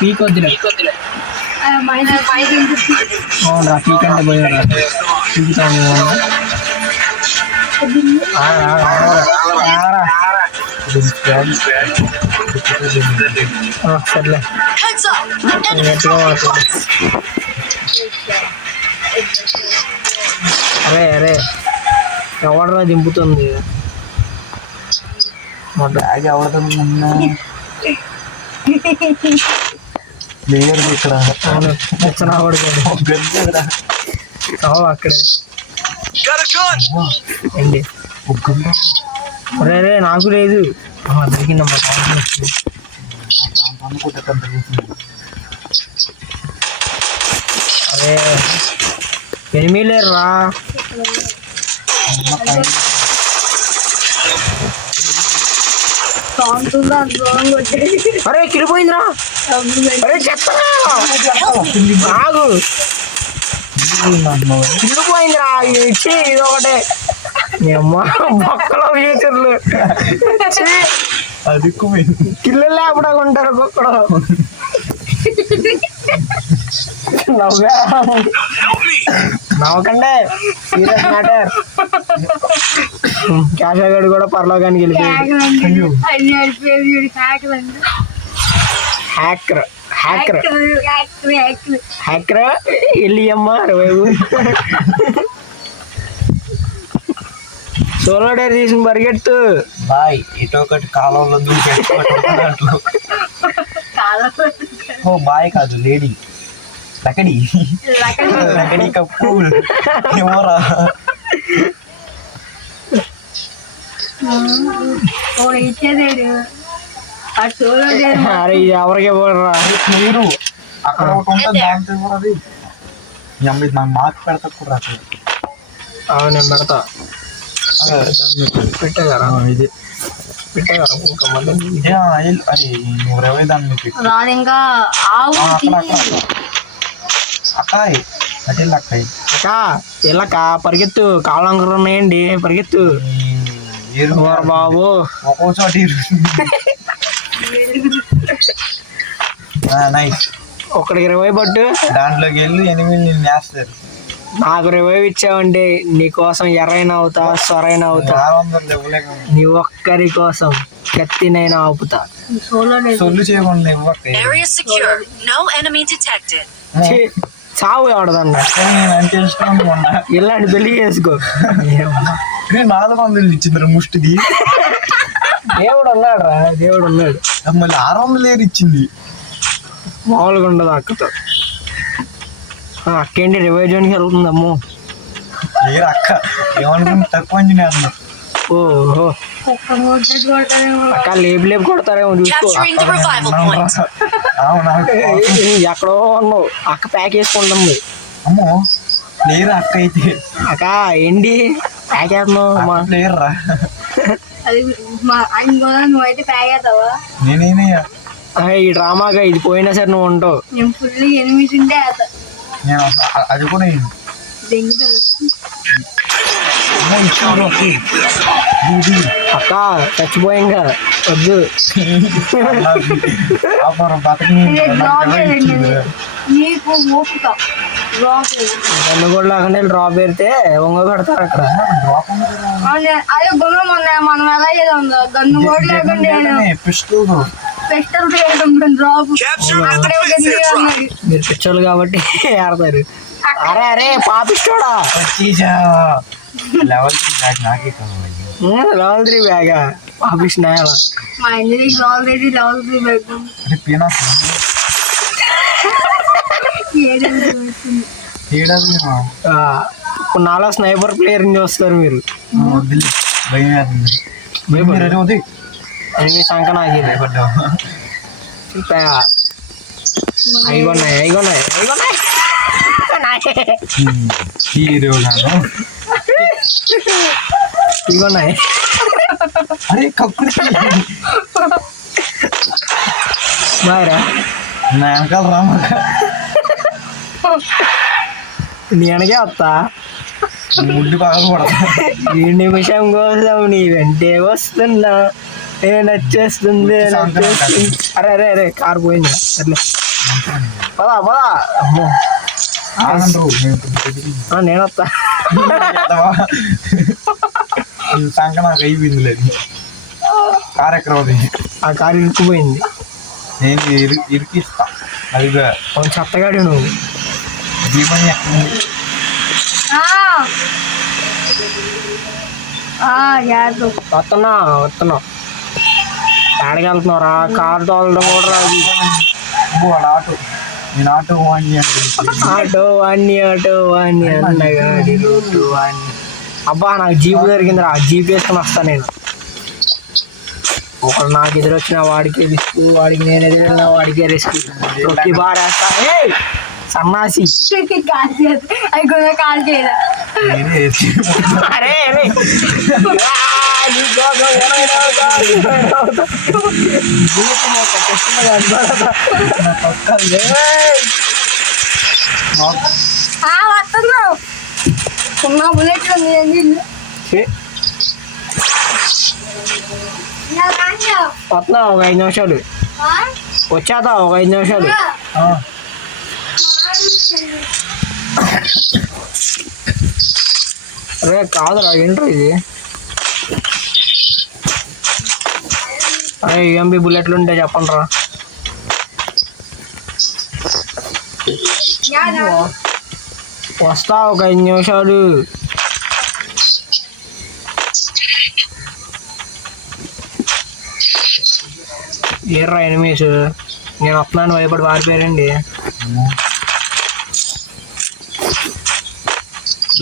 Peak వద్దులే. అవునరా peak అంటే పోయారా పీకుతాము. సర్లే అరే అరే ఎవడరా దింపుతుంది మా బ్యాగ్ ఎవడతా లేయర్ ఇక్కడ. అవును వచ్చినా పడుకోండి అక్కడే ఏంటి అరే అరే నాకు లేదు దొరికిందమ్మా. అరే ఎనిమిది లేరురా. అరే కిలిపోయిందిరా. అరే చెప్తా ఆగు కిలిపోయిందిరా. ఇచ్చి ఇది ఒకటే మొక్కలో ఫ్యూచర్లు అది కిల్లు లేకుండా ఉంటారు ఒక్కొక్కడు. నవ్వకండే సీరియస్ మ్యాటర్. క్యాష్ గడు కూడా పరలోకానికి వెళ్ళిపోయాడు. హ్యాకర్ హ్యాకర్ హ్యాకర్ వెళ్ళి అమ్మా రేవు సోలో డేర్ తీసిన పరిగెత్తు బాయ్. ఇటో ఒకటి కాలంలో దూకెట్టు. ఓ బాయ్ కాదు లేడీ లకడి లకడి కప్పు ఏమోరా. అరే ఎవరికి పోడరా మీరు అక్కడ ఒకటి ఉంటుంది దాంతో అది నాకు మార్క్ పెడతా కూడా రాదు. అవును నేను పెడతా పెట్టేగారా ఇది పెట్టేగారా ఇంకా మళ్ళీ అది నువ్వు దాన్ని అక్కాయ్ అటెళ్ళి అక్కాయ్ అక్క వెళ్ళక్క పరిగెత్తు కాళ్ళంకలు ఉన్నాయండి పరిగెత్తు బాబు ఒక్కో చోట ఒక్కడికి 20 పట్టు దాంట్లోకి వెళ్ళి 8 నేస్తారు. నాకు 20 ఇచ్చావండి నీకోసం ఎర్రైనా అవుతా సొరైనా అవుతా. నీ ఒక్కరి కోసం కత్తినైనా ఆపుతా. సొల్లు చేయకుండా చావు ఎవడదన్నా ఇలాంటి పెళ్లి చేసుకో. 400 ఇచ్చింది ముష్టిది. దేవుడు ఉన్నాడు రా దేవుడు ఉన్నాడు. మళ్ళీ 600 ఇచ్చింది మామూలుగా ఉండదు అక్కతో. అక్కేంటి రివైవ్ జోన్కి వెళ్తుందమ్మో. అక్క ఏమనుకుంటే తక్కువ అంచనా. ఓహో అక్క లేపు లేపు కొడతారేమో చూసుకో. ఎక్కడో ఉన్నావు అక్క ప్యాక్ వేసుకుంటుంది. అమ్మో లేరు అక్క అయితే. అక్క ఏంటి ప్యాక్ వేస్తున్నావు లేరురా. నేనేనయ్యా ఈ డ్రామాగా ఇది పోయినా సరే నువ్వు ఉంటావు. నేను అది కూడా అక్క చచ్చిపోయింగా వద్దు. గన్నుగోడ్లాగానే డ్రాప్ పెడితే వంగ పెడతారు అక్కడ. మీరు పిచ్చోళ్ళు కాబట్టి ఆడతారు. అరే అరే పాపిస్తోడా లెవెల్ 3 బ్యాగా పాపిస్తున్నా. ఇప్పుడు నాలో స్నైపర్ ప్లేయర్ చూస్తారు మీరు. సంక నాకు అయిగొన్నాయి అయిగొన్నాయి అయిగొన్నాయి ఇగొన్నాయి. అరే కప్పుడు బాయరా నా వెనకాల రామా నీ వెనకే వస్తా. ముడ్డు బాగా పడతా. ఈ నిమిషం కోసం నీ వెంటే వస్తున్నా, నచ్చేస్తుంది. అరే అరే అరే కారు పోయింది. అట్లే పదా పదా. అమ్మో నేను వస్తా. సంక నాకు అయిపోయింది లేదు. కారు ఎక్కడ ఉంది? ఆ కారు ఇరుక్కుపోయింది. నేను ఇరికిస్తా. అది చెత్తగాడి నువ్వు. దీపని ఎక్కడ వస్తున్నా వస్తున్నా. ఎక్కడికి వెళ్తున్నారా? కారు తోలడం కూడా రాదు. ఆటో నేను ఆటో వాణి ఆటో వాణి అన్నగాడి రోడ్డు వాణి. అబ్బా నాకు జీపు దొరికిందిరా. జీప్ వేసుకుని వస్తా నేను. ఒకడు నాకు ఎదురొచ్చిన వాడికి రిస్క్, వాడికి నేను ఎదురైనా వాడికే రిస్క్. తొక్కి బారేస్తా. సన్నాసి. అరే అరే వస్తున్నా ఒక 5 నిమిషాలు. వచ్చేదా ఒక 5 నిమిషాలు. అరే కాదురా ఏంట్రా ఇది? అరే యూఎంబి బుల్లెట్లు ఉంటే చెప్పండి రా. వస్తా ఒక 5 నిమిషాలు. ఏర్రా ఎనిమిస్, నేను వస్తున్నాను భయపడి పారిపోయారండి.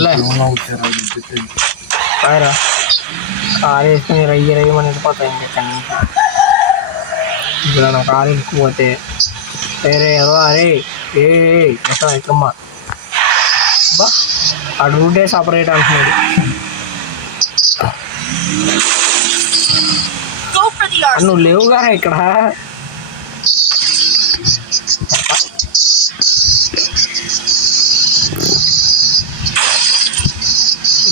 రా కారు వేసుకుని రయ్యమని వెళ్ళిపోతాయి. ఇప్పుడు నా కారు వెళ్ళిపోతే వేరే ఏదో. అరే ఏ ఎక్కమ్మా బా ఆ రూటే సపరేట్ అంటున్నాడు. నువ్వు లేవుగా ఇక్కడ.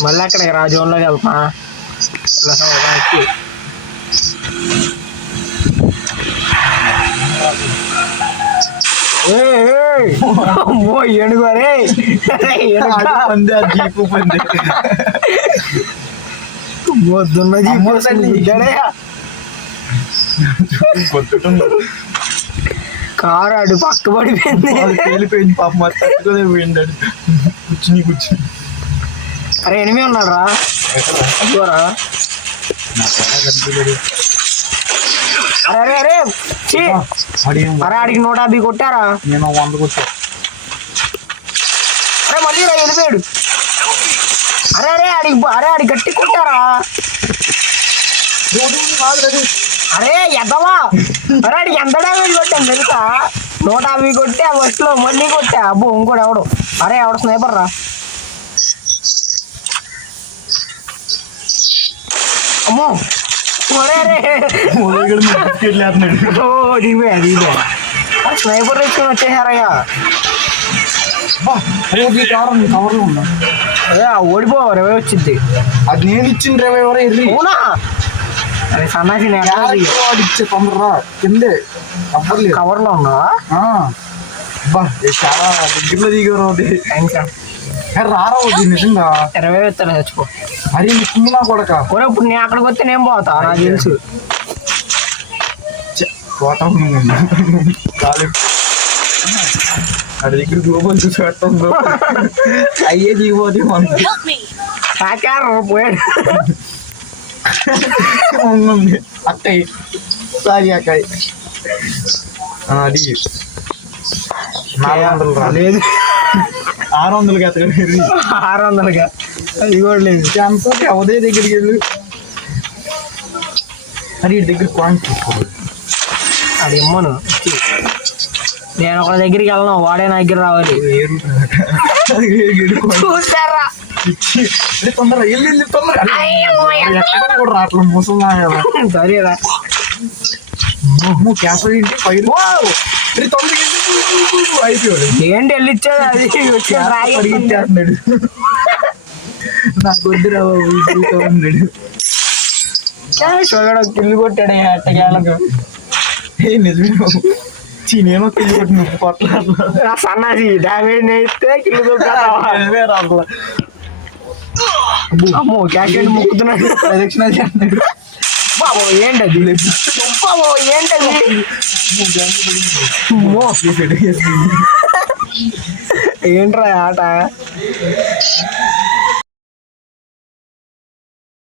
మళ్ళీ అక్కడికి రాజోన్లోకి వెళ్తా. ఏనుగు అరే మొద్దున్న కారు అడు పక్క పడిపోయింది. వెళ్ళిపోయింది పాప పోయింది. కూర్చుని అరే ఎనిమి ఉన్నాడు రా. అరే అరే అరే ఆడికి 150 కొట్టారా? నేను 100 కొట్టా. అరే మళ్ళీ రా వెళ్ళిపోయాడు. అరే అరే ఆడికి గట్టి కొట్టారా? అరే ఎద్దవా. అరే ఆడికి ఎంత డ్యామేజ్ కొట్టాను తెలుసా? 150 కొట్టా ఫస్ట్ లో, మళ్ళీ కొట్టా. అబ్బో ఇంకోటి ఎవడు. అరే ఎవడు స్నైపర్ రా. అమ్మో స్నైపర్ తీసుకొని వచ్చేసారయ్యా. కవర్లో ఉన్నా. అదే ఓడిపో రివైవ్ వచ్చింది. అది నేను ఇచ్చిన రివైవర్. అవునా? అరే సన్నాసి ఇచ్చే తొందరరా కిందే కవర్లో ఉన్నావా? చాలా దగ్గరలో దిగారు. థ్యాంక్స్ రారా నిజంగా. రివైవ్ ఎత్తాను చచ్చిపో. అరే నా కొడక. ఇప్పుడు నేను అక్కడికి వస్తే నేను పోతా. నాకు తెలుసు పోతాం. అది దగ్గర గ్లోబల్ చూసి పెట్టందో అయ్యే దిగిపోతే పోయాడు. అక్కయ్య సారీ అక్కయ్య. అది 400 రాలేదు. 600గా 600గా అది కూడా లేదు. ఉదయ దగ్గరికి వెళ్ళు. అది దగ్గర క్వాంటిటీ అది ఇమ్మను. నేను ఒక దగ్గరికి వెళ్ళను, వాడే నా దగ్గర రావాలి. చూసారా తొందరగా వెళ్ళింది. తొందరగా కూడా రావట్లేదు. ముసలా సరేరా క్యాన్సర్ ఏంటి ఫైర్ అయిపోయాడు. ఏంటి వెళ్ళిచ్చాడు అది పరిగెట్టేస్తున్నాడు. నాకు వద్దురా బాబు ఈ పిల్లతో అన్నాడు. చూడ కిల్లు కొట్టాడు ఎట్టకేలకు. నిజమే బాబు. నేనేమో కిల్లు కొట్టి నువ్వు కొట్టలేదు. సన్నాసి డామేజ్ నేస్తే కిల్లు కొట్టాడు. అమ్మో క్యాకెట్ ముక్కుతున్నాడు. ప్రదక్షిణ చేస్తున్నాడు. బాబో ఏంటది? బాబో ఏంటది? ఏంట్రా ఆట?